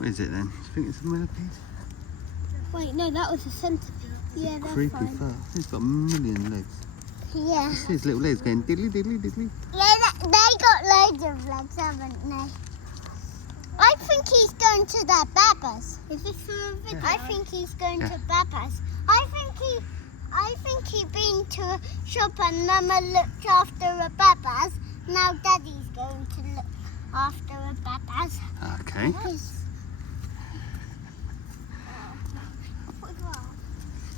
What is it then? Do you think it's a millipede? Wait, no, that was a centipede. Yeah, that's Creepy fine. fur. He's got a million legs. Yeah. You see his little legs going diddly diddly diddly. Yeah, they got loads of legs, haven't they? I think he's going to the Babas. Is this for a video? I think he's going to Babas. I think he been to a shop and Mama looked after a Babas. Now Daddy's going to look after a Babas. Okay.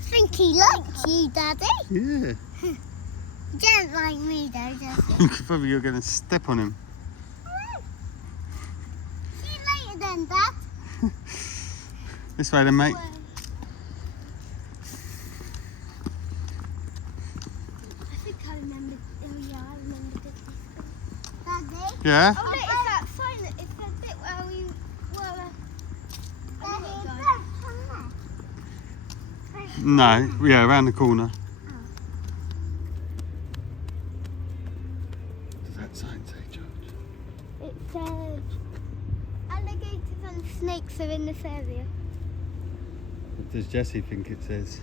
I think he likes you, Daddy. Yeah. He don't like me though, does he? Probably you're going to step on him. See you later then, Dad. This way then, mate. I think I remember. Oh yeah, I remember this. Daddy? Yeah? Oh look, it's that sign. It's the bit where we were. No. Yeah, around the corner. Does that sign say, George? It says alligators and snakes are in this area. What does Jessie think it says?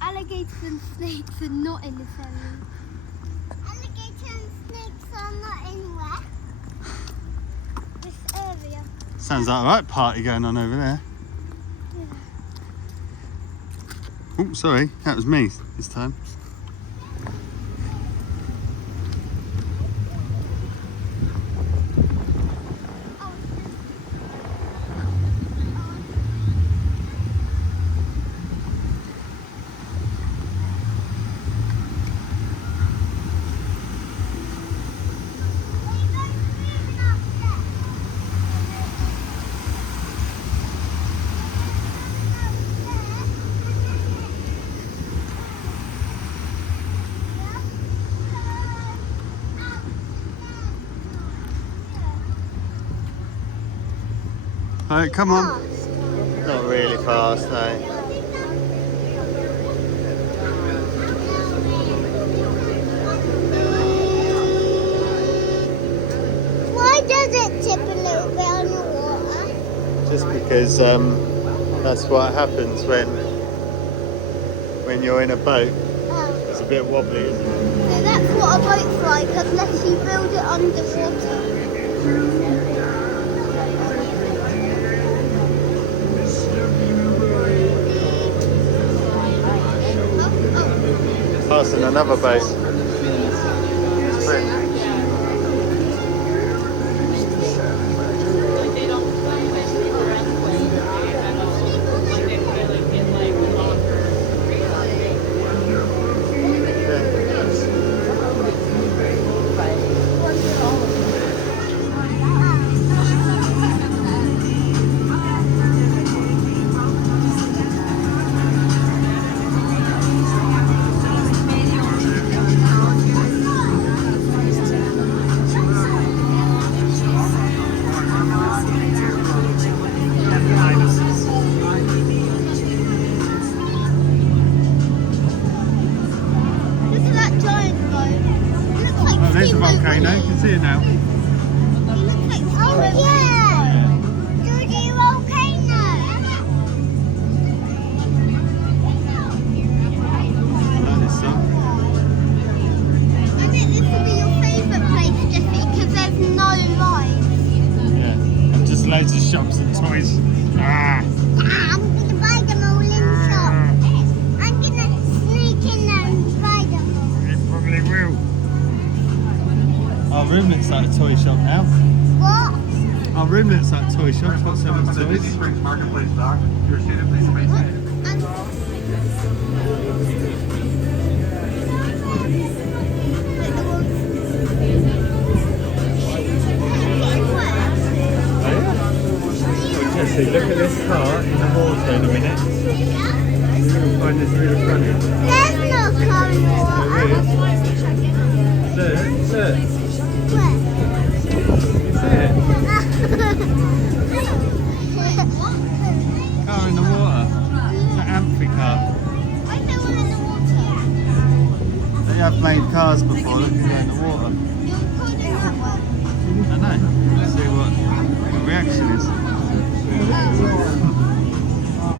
Alligators and snakes are not in this area. Alligators and snakes are not anywhere. This area. Sounds like a right party going on over there. Oh, sorry, that was me this time. Alright, come on. Not really fast, though. Why does it tip a little bit on the water? Just because that's what happens when you're in a boat. Oh. It's a bit wobbly, isn't it? So that's what a boat's like unless you build it underwater. Passing another boat. There's a volcano, you can see it now. Oh yeah! Georgie volcano! That is so. I think this will be your favourite place, Jeffy, because there's no lines. Yeah, and just loads of shops and toys. Ah! I'm going to buy them all in shop. I'm going to sneak in there and buy them all. It probably will. Our room looks like a toy shop now. What? Our room looks like a toy shop. It's got so much The Disney toys. Springs Marketplace dock. Your student, please remain standing. Jesse, look at this car in the water in a minute. You'll find this really funny. There's no car in the water. Look. Where? You see it? Car in the water. It's an amphi car. Why is there one in the water? They have made cars before that can go in the water.